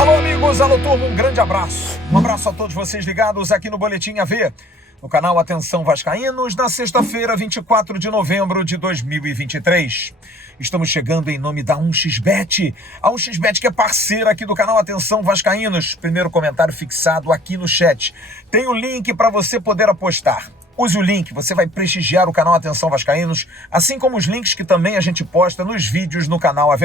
Alô, amigos, alô, turma, um grande abraço. Um abraço a todos vocês ligados aqui no Boletim AV, no canal Atenção Vascaínos, na sexta-feira, 24 de novembro de 2023. Estamos chegando em nome da 1xBet, a 1xBet que é parceira aqui do canal Atenção Vascaínos. Primeiro comentário fixado aqui no chat. Tem o link para você poder apostar. Use o link, você vai prestigiar o canal Atenção Vascaínos, assim como os links que também a gente posta nos vídeos no canal AV+,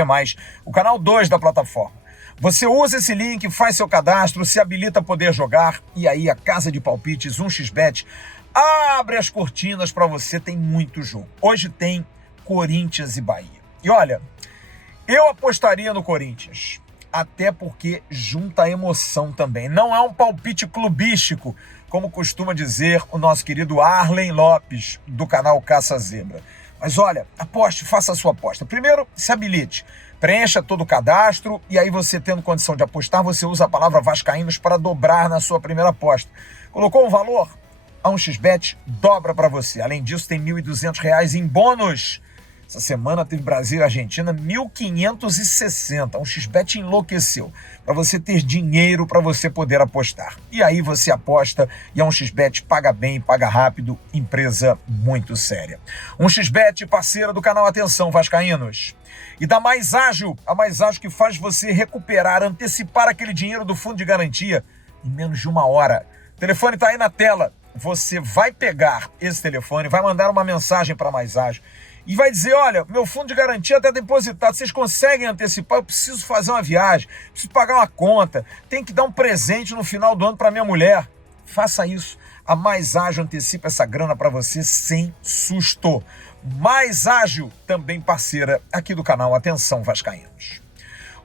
o canal 2 da plataforma. Você usa esse link, faz seu cadastro, se habilita a poder jogar, e aí a Casa de Palpites 1xBet abre as cortinas para você, tem muito jogo. Hoje tem Corinthians e Bahia. E olha, eu apostaria no Corinthians, até porque junta emoção também. Não é um palpite clubístico, como costuma dizer o nosso querido Arlen Lopes, do canal Caça Zebra. Mas olha, aposte, faça a sua aposta. Primeiro, se habilite. Preencha todo o cadastro e aí você, tendo condição de apostar, você usa a palavra Vascaínos para dobrar na sua primeira aposta. Colocou um valor? A 1xBet dobra para você. Além disso, tem R$ 1.200 em bônus. Essa semana teve Brasil e Argentina, 1.560. A 1xBet enlouqueceu para você ter dinheiro para você poder apostar. E aí você aposta e a 1xBet paga bem, paga rápido, empresa muito séria. 1xBet, parceira do canal Atenção Vascaínos. E da Mais Ágil, a Mais Ágil que faz você recuperar, antecipar aquele dinheiro do fundo de garantia em menos de 1 hora. O telefone está aí na tela. Você vai pegar esse telefone, vai mandar uma mensagem para a Mais Ágil e vai dizer, olha, meu fundo de garantia está depositado, vocês conseguem antecipar? Eu preciso fazer uma viagem, preciso pagar uma conta, tenho que dar um presente no final do ano para minha mulher. Faça isso. A Mais Ágil antecipa essa grana para você sem susto. Mais Ágil, também parceira aqui do canal Atenção Vascaínos.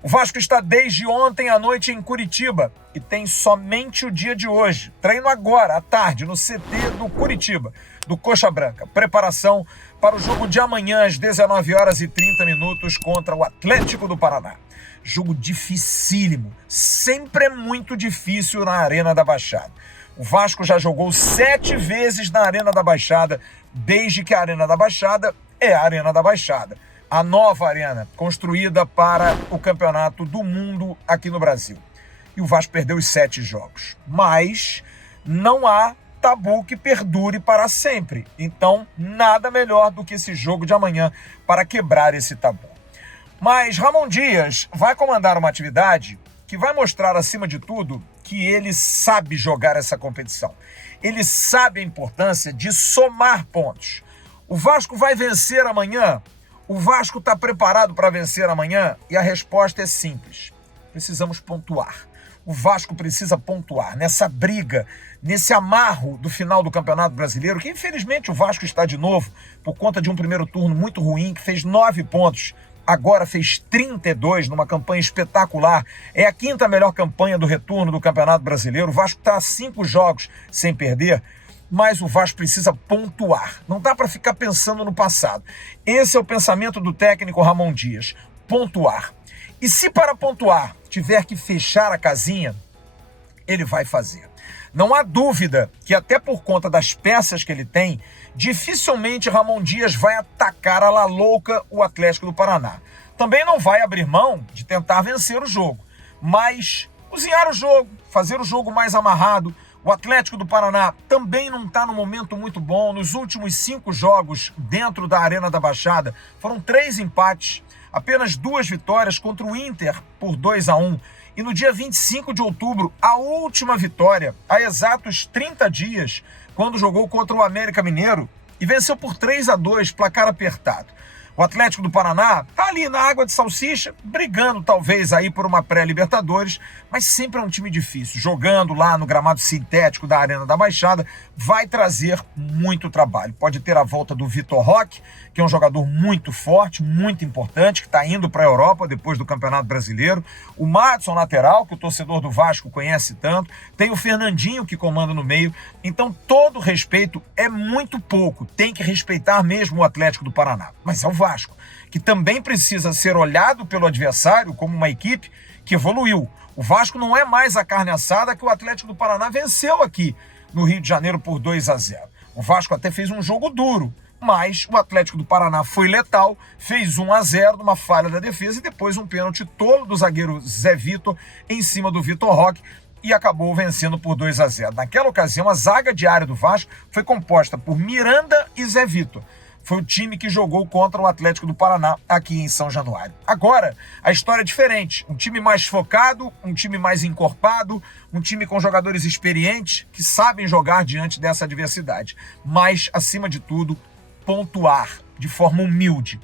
O Vasco está desde ontem à noite em Curitiba e tem somente o dia de hoje. Treino agora, à tarde, no CT do Curitiba, do Coxa Branca. Preparação para o jogo de amanhã, às 19h30, contra o Atlético do Paraná. Jogo dificílimo, sempre é muito difícil na Arena da Baixada. O Vasco já jogou 7 vezes na Arena da Baixada, desde que a Arena da Baixada é a Arena da Baixada. A nova arena, construída para o Campeonato do Mundo aqui no Brasil. E o Vasco perdeu os 7 jogos. Mas não há tabu que perdure para sempre. Então, nada melhor do que esse jogo de amanhã para quebrar esse tabu. Mas Ramon Dias vai comandar uma atividade que vai mostrar, acima de tudo, que ele sabe jogar essa competição. Ele sabe a importância de somar pontos. O Vasco vai vencer amanhã? O Vasco está preparado para vencer amanhã? E a resposta é simples. Precisamos pontuar. O Vasco precisa pontuar nessa briga, nesse amarro do final do Campeonato Brasileiro, que infelizmente o Vasco está de novo, por conta de um primeiro turno muito ruim, que fez 9 pontos, agora fez 32 numa campanha espetacular. É a 5ª melhor campanha do retorno do Campeonato Brasileiro. O Vasco está a 5 jogos sem perder. Mas o Vasco precisa pontuar. Não dá para ficar pensando no passado. Esse é o pensamento do técnico Ramon Dias. Pontuar. E se para pontuar tiver que fechar a casinha, ele vai fazer. Não há dúvida que até por conta das peças que ele tem, dificilmente Ramon Dias vai atacar a la louca o Atlético do Paraná. Também não vai abrir mão de tentar vencer o jogo. Mas cozinhar o jogo, fazer o jogo mais amarrado. O Atlético do Paraná também não está no momento muito bom. Nos últimos 5 jogos dentro da Arena da Baixada, foram 3 empates, apenas 2 vitórias contra o Inter por 2-1. E no dia 25 de outubro, a última vitória, há exatos 30 dias, quando jogou contra o América Mineiro e venceu por 3-2, placar apertado. O Atlético do Paraná está ali na água de salsicha, brigando talvez aí por uma pré-Libertadores, mas sempre é um time difícil. Jogando lá no gramado sintético da Arena da Baixada, vai trazer muito trabalho. Pode ter a volta do Vitor Roque, que é um jogador muito forte, muito importante, que está indo para a Europa depois do Campeonato Brasileiro. O Madison, lateral, que o torcedor do Vasco conhece tanto. Tem o Fernandinho, que comanda no meio. Então, todo respeito é muito pouco. Tem que respeitar mesmo o Atlético do Paraná. Mas é o Vasco, que também precisa ser olhado pelo adversário como uma equipe que evoluiu. O Vasco não é mais a carne assada que o Atlético do Paraná venceu aqui no Rio de Janeiro por 2-0. O Vasco até fez um jogo duro, mas o Atlético do Paraná foi letal, fez 1-0 numa falha da defesa e depois um pênalti tolo do zagueiro Zé Vitor em cima do Vitor Roque e acabou vencendo por 2-0. Naquela ocasião, a zaga diária do Vasco foi composta por Miranda e Zé Vitor. Foi o time que jogou contra o Atlético do Paraná aqui em São Januário. Agora, a história é diferente. Um time mais focado, um time mais encorpado, um time com jogadores experientes que sabem jogar diante dessa adversidade. Mas, acima de tudo, pontuar de forma humilde.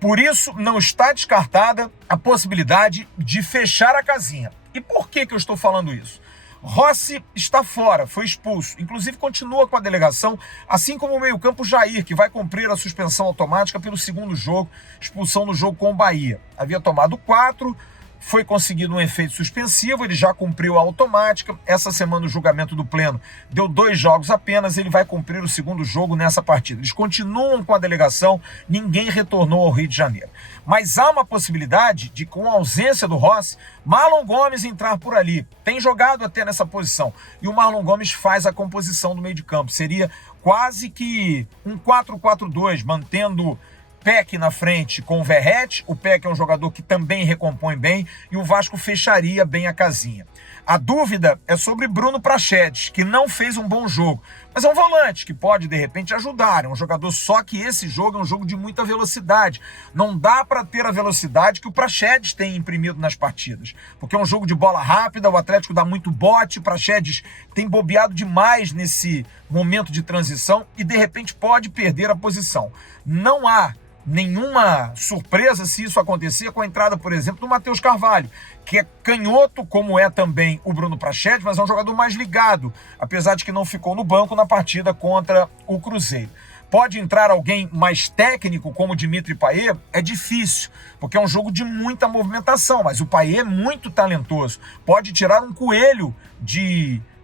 Por isso, não está descartada a possibilidade de fechar a casinha. E por que eu estou falando isso? Rossi está fora, foi expulso. Inclusive continua com a delegação, assim como o meio-campo Jair, que vai cumprir a suspensão automática pelo segundo jogo, expulsão no jogo com o Bahia. Havia tomado 4, foi conseguido um efeito suspensivo, ele já cumpriu a automática. Essa semana o julgamento do pleno deu 2 jogos apenas, ele vai cumprir o segundo jogo nessa partida. Eles continuam com a delegação, ninguém retornou ao Rio de Janeiro. Mas há uma possibilidade de, com a ausência do Rossi, Marlon Gomes entrar por ali. Tem jogado até nessa posição. E o Marlon Gomes faz a composição do meio de campo. Seria quase que um 4-4-2, mantendo Peck na frente com o Verratti. O Peck é um jogador que também recompõe bem e o Vasco fecharia bem a casinha. A dúvida é sobre Bruno Prachedes, que não fez um bom jogo, mas é um volante que pode de repente ajudar, é um jogador, só que esse jogo é um jogo de muita velocidade. Não dá para ter a velocidade que o Prachedes tem imprimido nas partidas, porque é um jogo de bola rápida, o Atlético dá muito bote, o Prachedes tem bobeado demais nesse momento de transição e de repente pode perder a posição. Não há nenhuma surpresa se isso acontecer com a entrada, por exemplo, do Matheus Carvalho, que é canhoto, como é também o Bruno Prachedes, mas é um jogador mais ligado, apesar de que não ficou no banco na partida contra o Cruzeiro. Pode entrar alguém mais técnico, como o Dimitri Payet? É difícil, porque é um jogo de muita movimentação, mas o Payet é muito talentoso. Pode tirar um coelho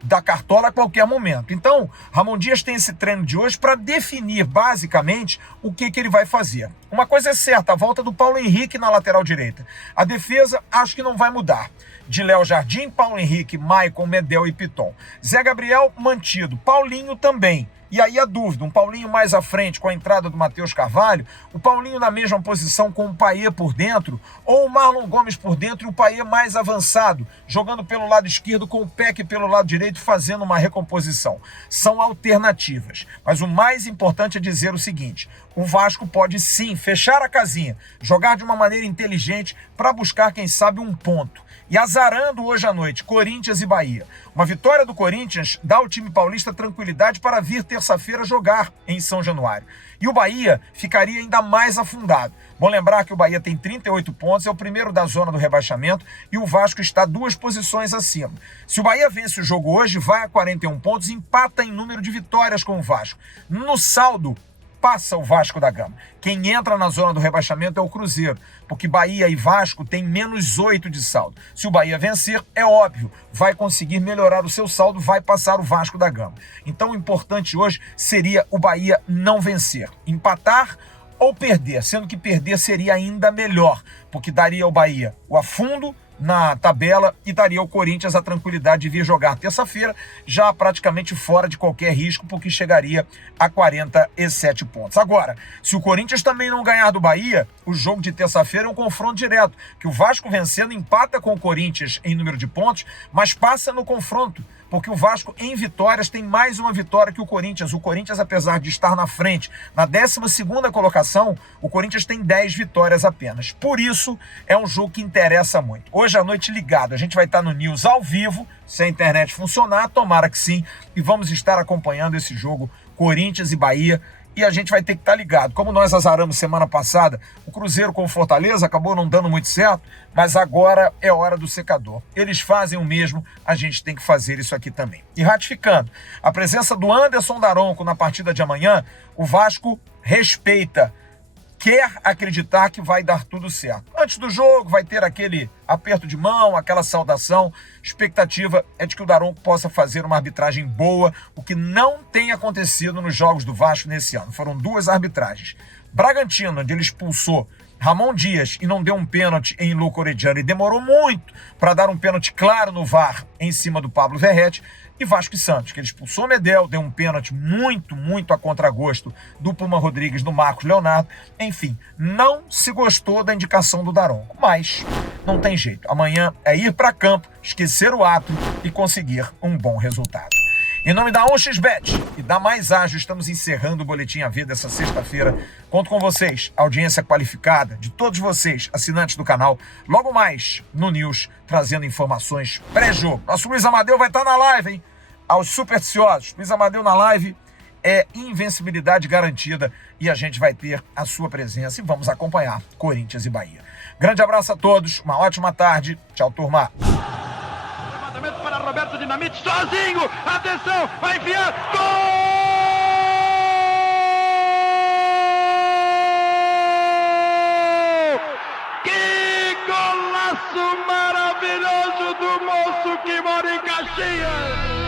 da cartola a qualquer momento. Então, Ramon Dias tem esse treino de hoje para definir basicamente o que ele vai fazer. Uma coisa é certa, a volta do Paulo Henrique na lateral direita. A defesa acho que não vai mudar. De Léo Jardim, Paulo Henrique, Maicon, Medel e Piton. Zé Gabriel mantido, Paulinho também. E aí a dúvida, um Paulinho mais à frente com a entrada do Matheus Carvalho, o Paulinho na mesma posição com o Payet por dentro, ou o Marlon Gomes por dentro e o Payet mais avançado, jogando pelo lado esquerdo com o Peck pelo lado direito, fazendo uma recomposição. São alternativas, mas o mais importante é dizer o seguinte: o Vasco pode sim fechar a casinha, jogar de uma maneira inteligente para buscar, quem sabe, um ponto. E azarando hoje à noite, Corinthians e Bahia. Uma vitória do Corinthians dá ao time paulista tranquilidade para vir terça-feira jogar em São Januário. E o Bahia ficaria ainda mais afundado. Bom lembrar que o Bahia tem 38 pontos, é o primeiro da zona do rebaixamento e o Vasco está 2 posições acima. Se o Bahia vence o jogo hoje, vai a 41 pontos e empata em número de vitórias com o Vasco. No saldo, passa o Vasco da Gama. Quem entra na zona do rebaixamento é o Cruzeiro, porque Bahia e Vasco têm -8 de saldo. Se o Bahia vencer, é óbvio, vai conseguir melhorar o seu saldo, vai passar o Vasco da Gama. Então o importante hoje seria o Bahia não vencer, empatar ou perder, sendo que perder seria ainda melhor, porque daria ao Bahia o afundo na tabela e daria ao Corinthians a tranquilidade de vir jogar terça-feira, já praticamente fora de qualquer risco, porque chegaria a 47 pontos. Agora, se o Corinthians também não ganhar do Bahia, o jogo de terça-feira é um confronto direto, que o Vasco vencendo empata com o Corinthians em número de pontos, mas passa no confronto, porque o Vasco em vitórias tem mais uma vitória que o Corinthians. O Corinthians, apesar de estar na frente, na 12ª colocação, o Corinthians tem 10 vitórias apenas. Por isso, é um jogo que interessa muito. Hoje à noite ligado, a gente vai estar no News ao vivo, se a internet funcionar, tomara que sim, e vamos estar acompanhando esse jogo Corinthians e Bahia. E a gente vai ter que estar ligado. Como nós azaramos semana passada, o Cruzeiro com o Fortaleza acabou não dando muito certo, mas agora é hora do secador. Eles fazem o mesmo, a gente tem que fazer isso aqui também. E ratificando, a presença do Anderson Daronco na partida de amanhã, o Vasco respeita, quer acreditar que vai dar tudo certo. Antes do jogo vai ter aquele aperto de mão, aquela saudação. Expectativa é de que o Daronco possa fazer uma arbitragem boa, o que não tem acontecido nos jogos do Vasco nesse ano. Foram 2 arbitragens. Bragantino, onde ele expulsou Ramon Dias e não deu um pênalti em Luca Orediano e demorou muito para dar um pênalti claro no VAR em cima do Pablo Verratti. E Vasco e Santos, que ele expulsou Medel, deu um pênalti muito a contragosto do Puma Rodrigues, do Marcos Leonardo. Enfim, não se gostou da indicação do Daronco, mas não tem jeito. Amanhã é ir para campo, esquecer o ato e conseguir um bom resultado. Em nome da 1xBet e da Mais Ágil, estamos encerrando o Boletim AV dessa sexta-feira. Conto com vocês, audiência qualificada de todos vocês, assinantes do canal. Logo mais no News, trazendo informações pré-jogo. Nosso Luiz Amadeu vai estar na live, hein? Aos supersticiosos, Luiz Amadeu na live é invencibilidade garantida e a gente vai ter a sua presença e vamos acompanhar Corinthians e Bahia. Grande abraço a todos, uma ótima tarde. Tchau, turma. Para Roberto Dinamite, sozinho, atenção, vai enfiar, gol! Que golaço maravilhoso do moço que mora em Caxias!